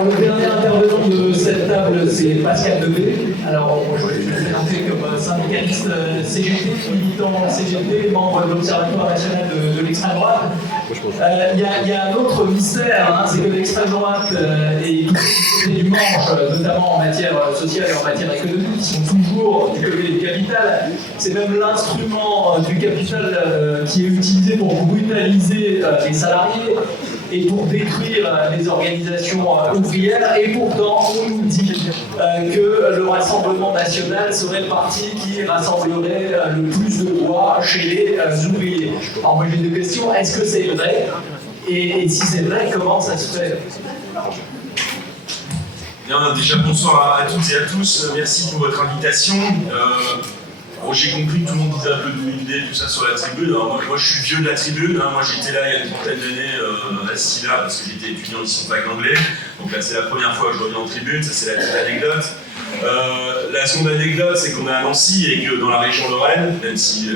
Alors, le dernier intervenant de cette table, c'est Pascal Devé. Alors, je vais me présenter comme syndicaliste CGT, militant CGT, membre de l'Observatoire national de l'extrême droite. Il y a un autre mystère, hein, c'est que l'extrême droite et tout le côté du manche, notamment en matière sociale et en matière économique, ils sont toujours du côté du capital. C'est même l'instrument du capital qui est utilisé pour brutaliser les salariés et pour détruire les organisations ouvrières. Et pourtant, on nous dit que le Rassemblement national serait le parti qui rassemblerait le plus de voix chez les ouvriers. Alors moi j'ai deux questions, est-ce que c'est vrai? Et si c'est vrai, comment ça se fait? Bien, déjà bonsoir à toutes et à tous, merci pour votre invitation. Bon, j'ai compris que tout le monde disait un peu de l'idée, tout ça sur la tribune. Alors, moi je suis vieux de la tribune, hein. Moi j'étais là il y a une trentaine d'années, assis là, parce que j'étais étudiant ici en fac d'anglais. Donc là c'est la première fois que je reviens en tribune, ça c'est la petite anecdote. La seconde anecdote, c'est qu'on est à Nancy et que dans la région Lorraine, même si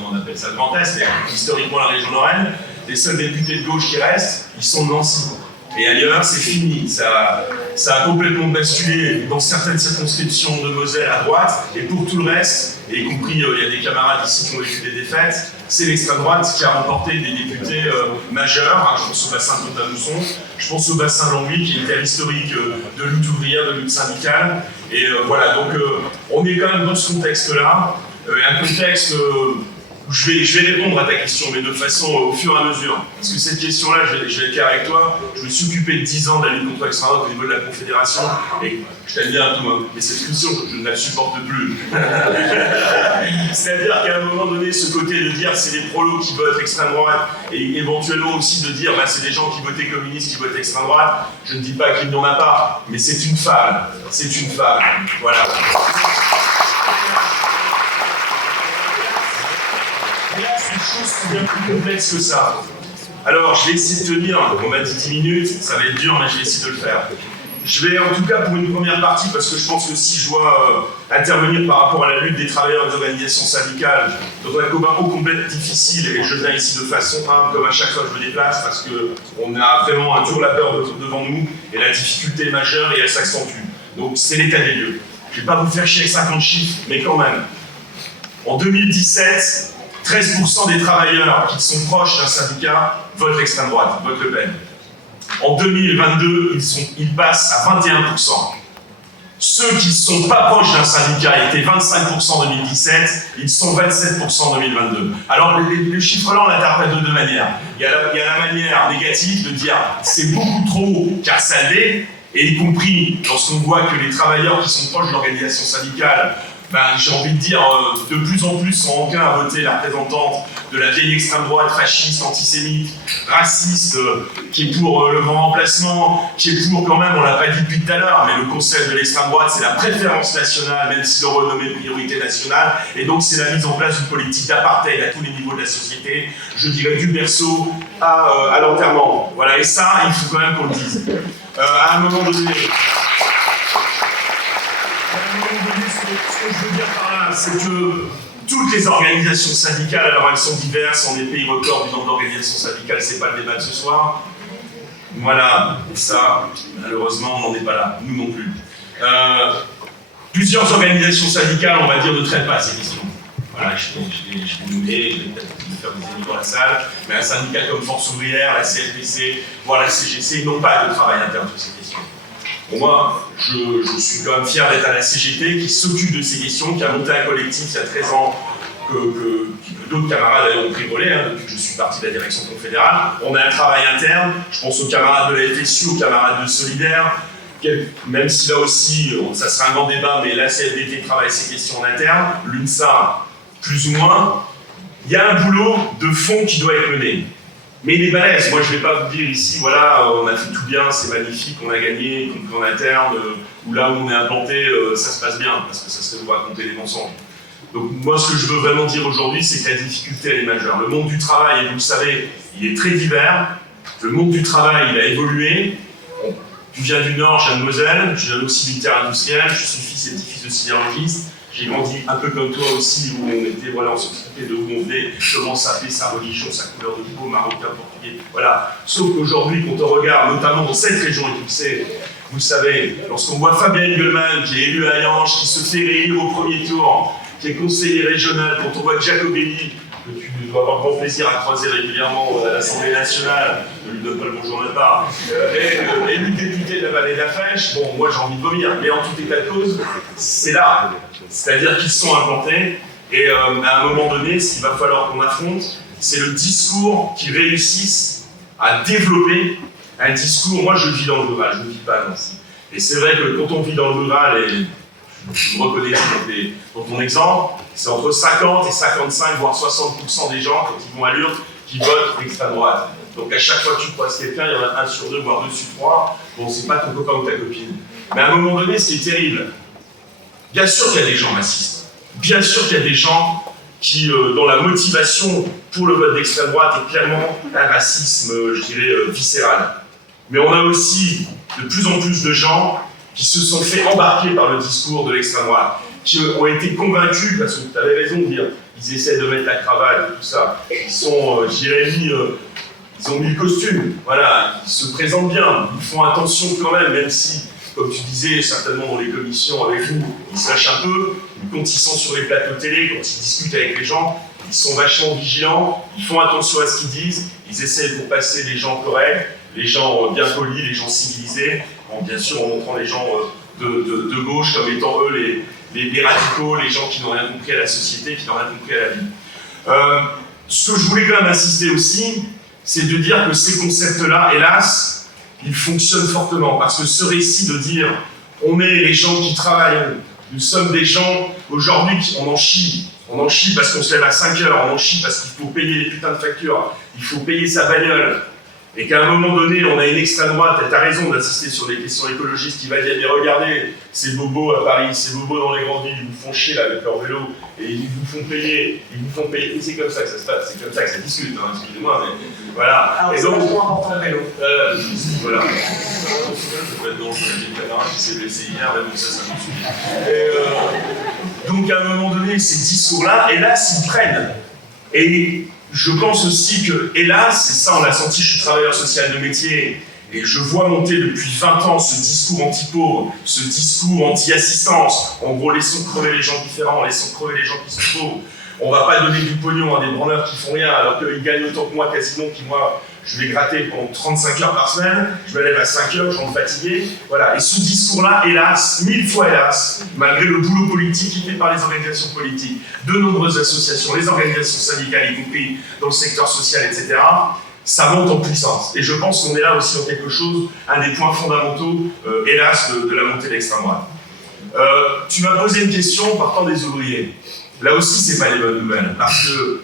on appelle ça le Grand Est, mais historiquement la région Lorraine, les seuls députés de gauche qui restent, ils sont de Nancy. Et ailleurs, c'est fini. Ça a complètement basculé dans certaines circonscriptions de Moselle à droite, et pour tout le reste, et y compris il y a des camarades ici qui ont vécu des défaites, c'est l'extrême droite qui a remporté des députés majeurs. Hein, je pense au bassin de Pont-à-Mousson, je pense au bassin de Longwy, qui est une terre historique de lutte ouvrière, de lutte syndicale. Et voilà, donc on est quand même dans ce contexte-là, un contexte où je vais répondre à ta question, mais de façon au fur et à mesure. Parce que cette question-là, je vais être clair avec toi, je me suis occupé de 10 ans de la lutte contre l'extrême droite au niveau de la Confédération, et je t'aime bien tout, hein, mais cette question, je ne la supporte plus. C'est-à-dire qu'à un moment donné, ce côté de dire c'est les prolos qui votent extrême droite, et éventuellement aussi de dire bah, c'est des gens qui votaient communistes qui votent extrême droite, je ne dis pas qu'il n'y en a pas, mais c'est une fable. C'est une fable. Voilà. Et là, c'est une chose qui est bien plus complexe que ça. Alors, je vais essayer de tenir, on m'a dit 10 minutes, ça va être dur, mais je vais essayer de le faire. Je vais, en tout cas, pour une première partie, parce que je pense que si je dois intervenir par rapport à la lutte des travailleurs et des organisations syndicales, dans un combat ô combien difficile, et je viens ici de façon humble, comme à chaque fois que je me déplace, parce qu'on a vraiment un tour la peur devant nous, et la difficulté est majeure, et elle s'accentue. Donc, c'est l'état des lieux. Je ne vais pas vous faire chier avec 50 chiffres, mais quand même. En 2017, 13% des travailleurs qui sont proches d'un syndicat votent l'extrême droite, votent Le Pen. En 2022, ils passent à 21%. Ceux qui ne sont pas proches d'un syndicat étaient 25% en 2017, ils sont 27% en 2022. Alors, le chiffre-là, on l'interprète de deux manières. Il y a la manière négative de dire c'est beaucoup trop, car ça l'est, et y compris lorsqu'on voit que les travailleurs qui sont proches de l'organisation syndicale, ben, j'ai envie de dire, de plus en plus sont enclins à voter la représentante de la vieille extrême droite, fasciste, antisémite, raciste, qui est pour le grand remplacement, qui est pour quand même, on l'a pas dit depuis tout à l'heure, mais le concept de l'extrême droite, c'est la préférence nationale, même si le renommé priorité nationale, et donc c'est la mise en place d'une politique d'apartheid à tous les niveaux de la société, je dirais du berceau à l'enterrement. Voilà, et ça, il faut quand même qu'on le dise. À un moment donné... Ce que je veux dire par là, c'est que toutes les organisations syndicales, alors elles sont diverses, on est pays record du nombre d'organisations syndicales, c'est pas le débat de ce soir. Voilà, et ça, malheureusement, on n'en est pas là, nous non plus. Plusieurs organisations syndicales, on va dire, ne traitent pas ces questions. Voilà, je vais nommer, je vais peut-être faire des amis dans la salle, mais un syndicat comme Force Ouvrière, la CFPC, voire la CGC, ils n'ont pas de travail interne sur ces questions. Pour moi, je suis quand même fier d'être à la CGT qui s'occupe de ces questions, qui a monté un collectif il y a 13 ans que d'autres camarades ont pris relais, hein, depuis que je suis parti de la direction confédérale. On a un travail interne, je pense aux camarades de la FSU, aux camarades de Solidaire, même si là aussi, ça sera un grand débat, mais la CFDT travaille ces questions en interne, l'UNSA plus ou moins. Il y a un boulot de fond qui doit être mené. Mais il est balèze. Moi, je ne vais pas vous dire ici, voilà, on a fait tout bien, c'est magnifique, on a gagné, y compris en interne, ou là où on est implanté, ça se passe bien, parce que ça serait de vous raconter des mensonges. Donc, moi, ce que je veux vraiment dire aujourd'hui, c'est que la difficulté, elle est majeure. Le monde du travail, et vous le savez, il est très divers. Le monde du travail, il a évolué. Tu viens du Nord, je viens de Moselle, je viens aussi du terre industriel, je suis fils et petit-fils de sidérurgiste. J'ai grandi un peu comme toi aussi, où on était, voilà, on s'occupait de où on venait, comment s'appelait sa religion, sa couleur de peau, marocain, portugais, voilà. Sauf qu'aujourd'hui, quand on regarde, notamment dans cette région, et tu le sais, vous savez, lorsqu'on voit Fabien Engelmann, qui est élu à Hayange, qui se fait réélire au premier tour, qui est conseiller régional, quand on voit Giacobelli, que tu dois avoir grand plaisir à croiser régulièrement à l'Assemblée nationale, ne lui donne pas le bonjour de ma part, élu député de la vallée de la Fèche, bon, moi j'ai envie de vomir, mais en tout état de cause, c'est là. C'est-à-dire qu'ils sont implantés, et à un moment donné, ce qu'il va falloir qu'on affronte, c'est le discours qui réussisse à développer un discours. Moi je vis dans le rural, je ne vis pas à Nancy. Et c'est vrai que quand on vit dans le rural, et je me reconnais dans ton exemple, c'est entre 50 et 55, voire 60% des gens, quand ils vont à l'urne, qui votent extrême droite. Donc à chaque fois que tu croises quelqu'un, il y en a 1 sur 2, voire 2 sur 3. Bon, c'est pas ton copain ou ta copine. Mais à un moment donné, ce qui est terrible, bien sûr qu'il y a des gens racistes. Bien sûr qu'il y a des gens qui, dont la motivation pour le vote d'extrême droite est clairement un racisme, je dirais, viscéral. Mais on a aussi de plus en plus de gens qui se sont fait embarquer par le discours de l'extrême droite, qui ont été convaincus, parce que tu avais raison de dire, ils essaient de mettre la cravate et tout ça, ils sont, ils ont mis le costume, voilà, ils se présentent bien, ils font attention quand même si, comme tu disais, certainement dans les commissions avec vous, ils se lâchent un peu, mais quand ils sont sur les plateaux télé, quand ils discutent avec les gens, ils sont vachement vigilants, ils font attention à ce qu'ils disent, ils essaient de passer les gens corrects, les gens bien polis, les gens civilisés, bien sûr en montrant les gens de gauche comme étant eux les radicaux, les gens qui n'ont rien compris à la société, qui n'ont rien compris à la vie. Ce que je voulais quand même insister aussi, c'est de dire que ces concepts-là, hélas, ils fonctionnent fortement, parce que ce récit de dire on est les gens qui travaillent, nous sommes des gens, aujourd'hui, on en chie parce qu'on se lève à 5 heures, on en chie parce qu'il faut payer les putains de factures, il faut payer sa bagnole, et qu'à un moment donné, on a une extrême droite, et tu as raison d'insister sur les questions écologistes, qui va dire, mais regardez, ces bobos à Paris, ces bobos dans les grandes villes, ils vous font chier là, avec leur vélo, et ils vous font payer, et c'est comme ça que ça se passe, c'est comme ça que ça discute, hein, excusez-moi, mais voilà. Alors, c'est vachement important le vélo. Voilà. J'ai une camarade qui s'est blessé hier, mais bon, ça me suffit. Donc à un moment donné, ces discours-là, hélas, ils prennent. Et je pense aussi que, hélas, et ça on l'a senti, je suis travailleur social de métier, et je vois monter depuis 20 ans ce discours anti-pauvre, ce discours anti-assistance. En gros, laissons crever les gens différents, laissons crever les gens qui sont pauvres. On va pas donner du pognon à des branleurs qui font rien, alors qu'ils gagnent autant que moi quasiment, qui moi, je vais gratter pendant 35 heures par semaine, je me lève à 5 heures, je rentre fatigué. Voilà. Et ce discours-là, hélas, 1000 fois hélas, malgré le boulot politique fait par les organisations politiques, de nombreuses associations, les organisations syndicales, y compris dans le secteur social, etc., ça monte en puissance. Et je pense qu'on est là aussi dans quelque chose, un des points fondamentaux, hélas, de la montée de l'extrême droite. Tu m'as posé une question partant des ouvriers. Là aussi, c'est pas les bonnes nouvelles, parce que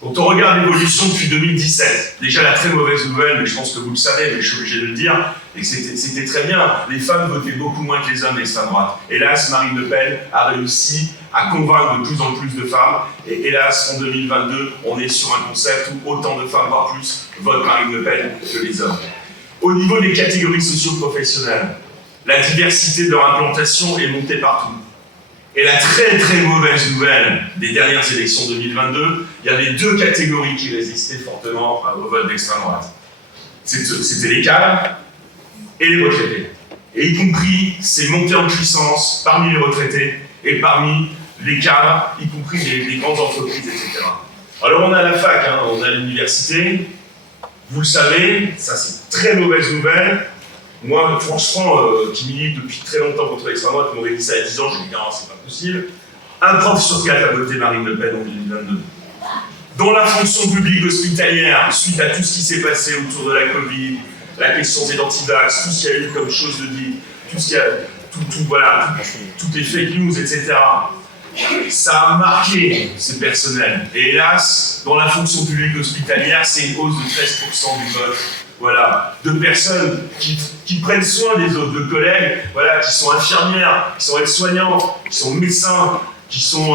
quand on regarde l'évolution depuis 2017, déjà la très mauvaise nouvelle, mais je pense que vous le savez, mais je suis obligé de le dire, et que c'était très bien, les femmes votaient beaucoup moins que les hommes d'extrême droite. Hélas, Marine Le Pen a réussi à convaincre de plus en plus de femmes, et hélas, en 2022, on est sur un concept où autant de femmes, voire plus, votent Marine Le Pen que les hommes. Au niveau des catégories socio-professionnelles, la diversité de leur implantation est montée partout. Et la très très mauvaise nouvelle des dernières élections 2022, il y avait 2 catégories qui résistaient fortement au vote d'extrême droite. C'était les cadres et les retraités. Et y compris ces montées en puissance parmi les retraités et parmi les cadres, y compris les grandes entreprises, etc. Alors on a la fac, hein, on a l'université, vous le savez, ça c'est une très mauvaise nouvelle. Moi, franchement, qui milite depuis très longtemps contre l'extrême droite, qui m'aurait dit ça à 10 ans, je me dis non, c'est pas possible. Un prof sur 4 a voté Marine Le Pen en 2022. Dans la fonction publique hospitalière, suite à tout ce qui s'est passé autour de la Covid, la question des antivax, tout ce qu'il y a eu comme chose de dit, tout ce qu'il y a, voilà, toutes les fake news, etc. Ça a marqué ces personnels. Et hélas, dans la fonction publique hospitalière, c'est une hausse de 13% du vote. Voilà, de personnes qui prennent soin des autres, de collègues, voilà, qui sont infirmières, qui sont aides-soignants, qui sont médecins, qui sont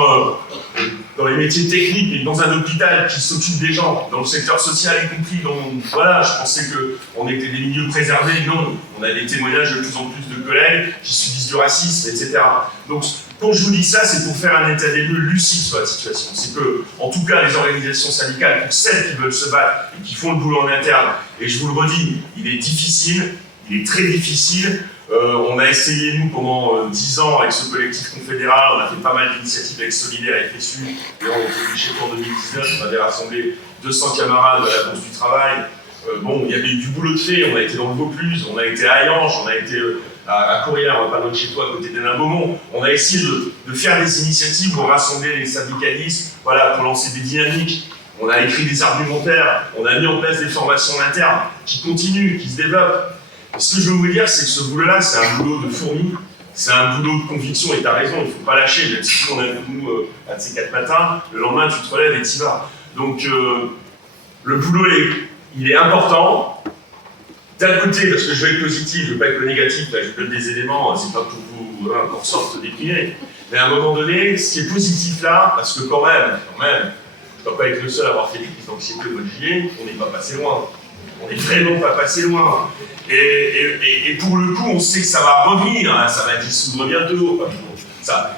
dans les métiers techniques et dans un hôpital qui s'occupent des gens, dans le secteur social y compris. Voilà, je pensais qu'on était des milieux préservés. Non, on a des témoignages de plus en plus de collègues qui subissent du racisme, etc. Donc, Quand je vous dis ça, c'est pour faire un état des lieux lucide sur la situation. C'est que, en tout cas, les organisations syndicales, pour celles qui veulent se battre et qui font le boulot en interne, et je vous le redis, il est difficile, il est très difficile. On a essayé, nous, pendant 10 ans, avec ce collectif confédéral, on a fait pas mal d'initiatives avec Solidaire et FSU, et on était obligé en 2019, on avait rassemblé 200 camarades à la Bourse du Travail. Bon, il y avait eu du boulot de fait, on a été dans le Vaucluse, on a été à Hayange, on a été à Courrières, pas loin de chez toi, à côté d'Hénin-Beaumont. On a essayé de faire des initiatives pour rassembler les syndicalistes, voilà, pour lancer des dynamiques. On a écrit des argumentaires, on a mis en place des formations internes qui continuent, qui se développent. Et ce que je veux vous dire, c'est que ce boulot-là, c'est un boulot de fourmi, c'est un boulot de conviction, et tu as raison, il ne faut pas lâcher, même si on a vu nous à ces 4 matins, le lendemain tu te relèves et tu y vas. Donc le boulot, il est important. D'un côté, parce que je vais être positif, je ne veux pas être négatif, là, je donne des éléments, c'est pas pour vous qu'on sorte déprimer, mais à un moment donné, ce qui est positif là, parce que quand même, je ne dois pas être le seul à avoir fait des crises d'anxiété au mois de juillet, on n'est pas passé loin. On n'est vraiment pas passé loin. Et pour le coup, on sait que ça va revenir, hein, ça va dissoudre bientôt.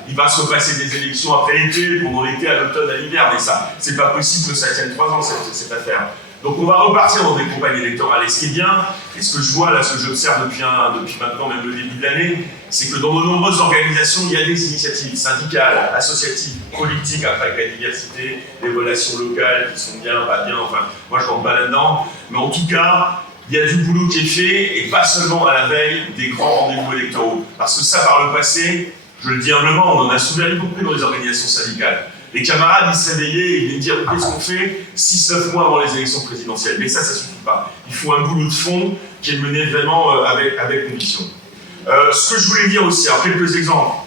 Il va se passer des élections après l'été, pendant l'été, à l'automne, à l'hiver, mais ça, c'est pas possible que ça tienne 3 ans, cette affaire. Donc on va repartir dans des campagnes électorales. Et ce qui est bien, et ce que je vois là, ce que j'observe depuis maintenant, même le début de l'année, c'est que dans de nombreuses organisations, il y a des initiatives syndicales, associatives, politiques, après avec la diversité, les relations locales qui sont bien, pas bien, enfin, moi je rentre pas là-dedans. Mais en tout cas, il y a du boulot qui est fait, et pas seulement à la veille des grands rendez-vous électoraux. Parce que ça, par le passé, je le dis humblement, on en a souvent y compris dans les organisations syndicales. Les camarades, ils se réveillaient et ils venaient dire qu'est-ce qu'on fait 6-9 mois avant les élections présidentielles. Mais ça suffit pas. Il faut un boulot de fond qui est mené vraiment avec conviction. Ce que je voulais dire aussi, alors quelques exemples.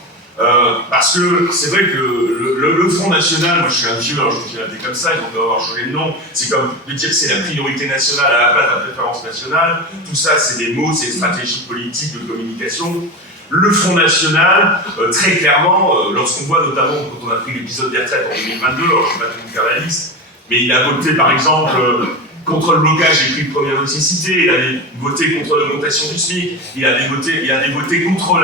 Parce que c'est vrai que le Front National, moi je suis un vieux, alors je vous dirais comme ça, ils vont avoir changé le nom, c'est comme de dire que c'est la priorité nationale à la place de la préférence nationale. Tout ça, c'est des mots, c'est des stratégies politiques de communication. Le Front National, très clairement, lorsqu'on voit notamment quand on a pris l'épisode des retraites en 2022, alors je ne vais pas tout faire la liste, mais il a voté par exemple contre le blocage des prix de première nécessité, il a voté contre l'augmentation du SMIC, il a voté contre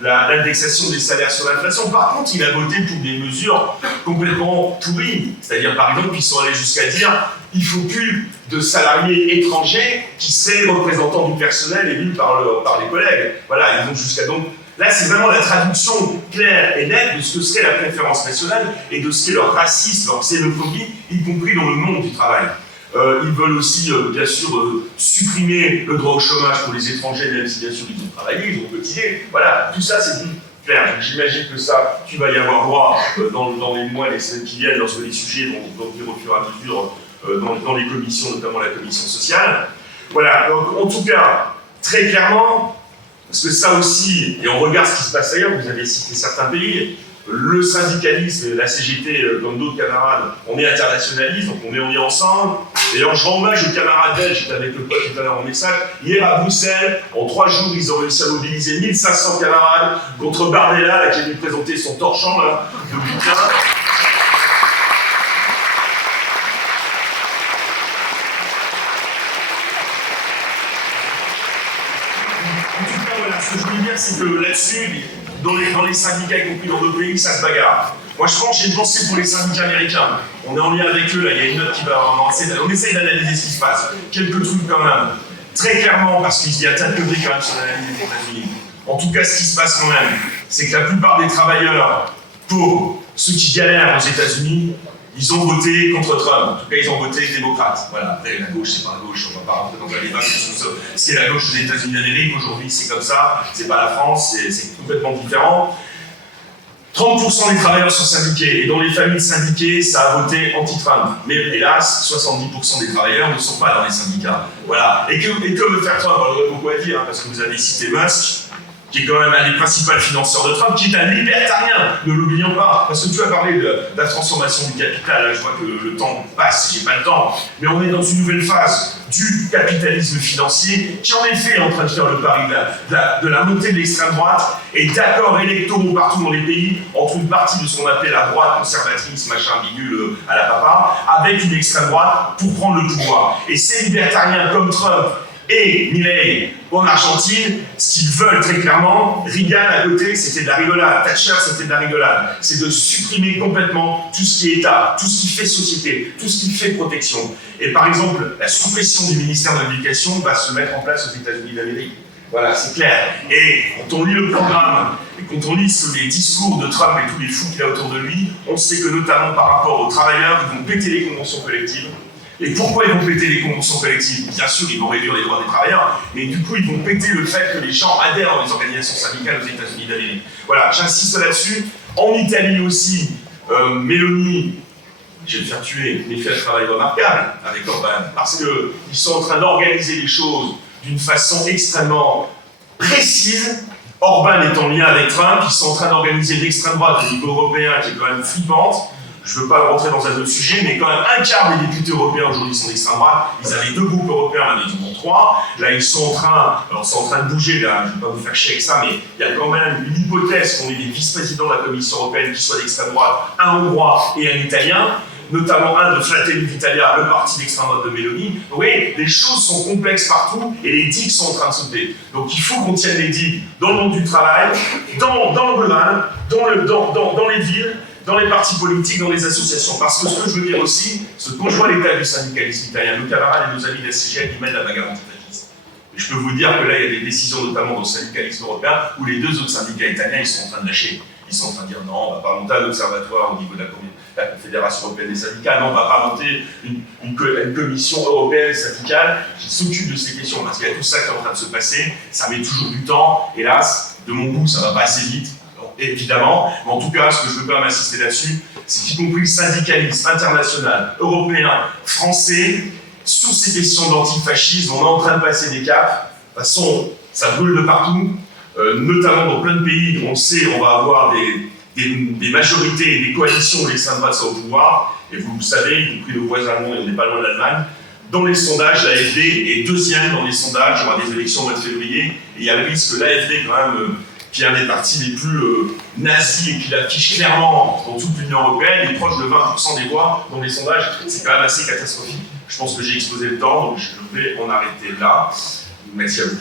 l'indexation des salaires sur l'inflation. Par contre, il a voté pour des mesures complètement pourries, c'est-à-dire par exemple qu'ils sont allés jusqu'à dire il ne faut plus de salariés étrangers qui seraient représentants du personnel élus par les collègues. Voilà, ils vont jusqu'à donc. Là, c'est vraiment la traduction claire et nette de ce que serait la préférence nationale et de ce qu'est leur racisme, leur xénophobie, y compris dans le monde du travail. Ils veulent aussi, bien sûr, supprimer le droit au chômage pour les étrangers, même si, bien sûr, ils ont travaillé, ils ont cotisé. Voilà, tout ça, c'est clair. J'imagine que ça, tu vas y avoir droit dans les mois et les semaines qui viennent, lorsque les sujets vont venir au fur et à mesure dans les commissions, notamment la commission sociale. Voilà, donc en tout cas, très clairement, parce que ça aussi, et on regarde ce qui se passe ailleurs, vous avez cité certains pays, le syndicalisme, la CGT, comme d'autres camarades, on est internationaliste, donc on est ensemble. D'ailleurs, je rends hommage aux camarades belges, j'étais avec le pote tout à l'heure en message. Hier à Bruxelles, en 3 jours, ils ont réussi à mobiliser 1500 camarades contre Bardella, là, qui est venu présenter son torchon, là, de bouquin. En tout cas, voilà, ce que je voulais dire, c'est que là-dessus, dans les syndicats, y compris dans d'autres pays, ça se bagarre. Moi, je pense que j'ai une pensée pour les syndicats américains. On est en lien avec eux, là, il y a une note qui va avancer. On essaye d'analyser ce qui se passe. Quelques trucs quand même. Très clairement, parce qu'il y a tas de théories quand même sur l'analyse des États-Unis. En tout cas, ce qui se passe quand même, c'est que la plupart des travailleurs, pour ceux qui galèrent aux États-Unis, ils ont voté contre Trump. En tout cas, ils ont voté démocrate. Voilà. Après, la gauche, c'est pas la gauche. On va pas rentrer dans un débat sur ce qu'est la gauche aux États-Unis d'Amérique. Aujourd'hui, c'est comme ça. C'est pas la France. C'est complètement différent. 30% des travailleurs sont syndiqués. Et dans les familles syndiquées, ça a voté anti-Trump. Mais hélas, 70% des travailleurs ne sont pas dans les syndicats. Voilà. Et que veut faire Trump? On aurait beaucoup à dire, hein, parce que vous avez cité Musk, qui est quand même un des principaux financeurs de Trump, qui est un libertarien, ne l'oublions pas. Parce que tu as parlé de la transformation du capital, là je vois que le temps passe, j'ai pas le temps, mais on est dans une nouvelle phase du capitalisme financier, qui en effet est en train de faire le pari de la montée de l'extrême droite, et d'accords électoraux partout dans les pays, entre une partie de ce qu'on appelle la droite conservatrice, machin bidule à la papa, avec une extrême droite pour prendre le pouvoir. Et ces libertariens comme Trump, et Milei en Argentine, ce qu'ils veulent très clairement, Reagan à côté, c'était de la rigolade, Thatcher, c'était de la rigolade, c'est de supprimer complètement tout ce qui est État, tout ce qui fait société, tout ce qui fait protection. Et par exemple, la suppression du ministère de l'Éducation va se mettre en place aux États-Unis d'Amérique. Voilà, c'est clair. Et quand on lit le programme, et quand on lit les discours de Trump et tous les fous qu'il a autour de lui, on sait que notamment par rapport aux travailleurs, ils vont péter les conventions collectives. Et pourquoi ils vont péter les conventions collectives? Bien sûr, ils vont réduire les droits des travailleurs, mais du coup, ils vont péter le fait que les gens adhèrent dans les organisations syndicales aux États-Unis d'Amérique. Voilà, j'insiste là-dessus. En Italie aussi, Meloni, je vais le faire tuer, mais fait un travail remarquable avec Orban, parce qu'ils sont en train d'organiser les choses d'une façon extrêmement précise. Orban est en lien avec Trump, ils sont en train d'organiser l'extrême droite au niveau européen qui est quand même flippante. Je ne veux pas rentrer dans un autre sujet, mais quand même un quart des députés européens aujourd'hui sont d'extrême droite. Ils avaient 2 groupes européens, maintenant ils en ont 3. Là, ils sont en train de bouger, là, je ne vais pas vous faire chier avec ça, mais il y a quand même une hypothèse qu'on ait des vice-présidents de la Commission européenne qui soient d'extrême droite, un hongrois et un italien, notamment un de Fratelli d'Italia, le parti d'extrême droite de Meloni. Donc, oui, les choses sont complexes partout et les digues sont en train de sauter. Donc il faut qu'on tienne les digues dans le monde du travail, dans le rural, dans les villes, dans les partis politiques, dans les associations. Parce que ce que je veux dire aussi, c'est que quand je vois l'état du syndicalisme italien, nos camarades et nos amis de la CGT, ils mènent la bagarre antifasciste. Et je peux vous dire que là, il y a des décisions, notamment dans le syndicalisme européen, où les 2 autres syndicats italiens, ils sont en train de lâcher. Ils sont en train de dire non, on ne va pas monter un observatoire au niveau de la Confédération européenne des syndicats, non, on ne va pas monter une commission européenne syndicale qui s'occupe de ces questions, parce qu'il y a tout ça qui est en train de se passer, ça met toujours du temps, hélas, de mon goût, ça ne va pas assez vite, évidemment, mais en tout cas, ce que je veux quand même insister là-dessus, c'est qu'y compris le syndicalisme international, européen, français, sur ces questions d'antifascisme, on est en train de passer des caps, de toute façon, ça brûle de partout, notamment dans plein de pays, on le sait, on va avoir des majorités et des coalitions où l'extrême droite sera au pouvoir, et vous le savez, y compris nos voisins allemands, et on n'est pas loin de l'Allemagne. Dans les sondages, l'AfD est 2e dans les sondages, il y aura des élections au mois de février, et il y a le risque que l'AfD, quand même, qui est un des partis les plus nazis et qui l'affiche clairement dans toute l'Union européenne, est proche de 20% des voix dans les sondages, c'est quand même assez catastrophique. Je pense que j'ai exposé le temps, donc je vais en arrêter là. Merci à vous.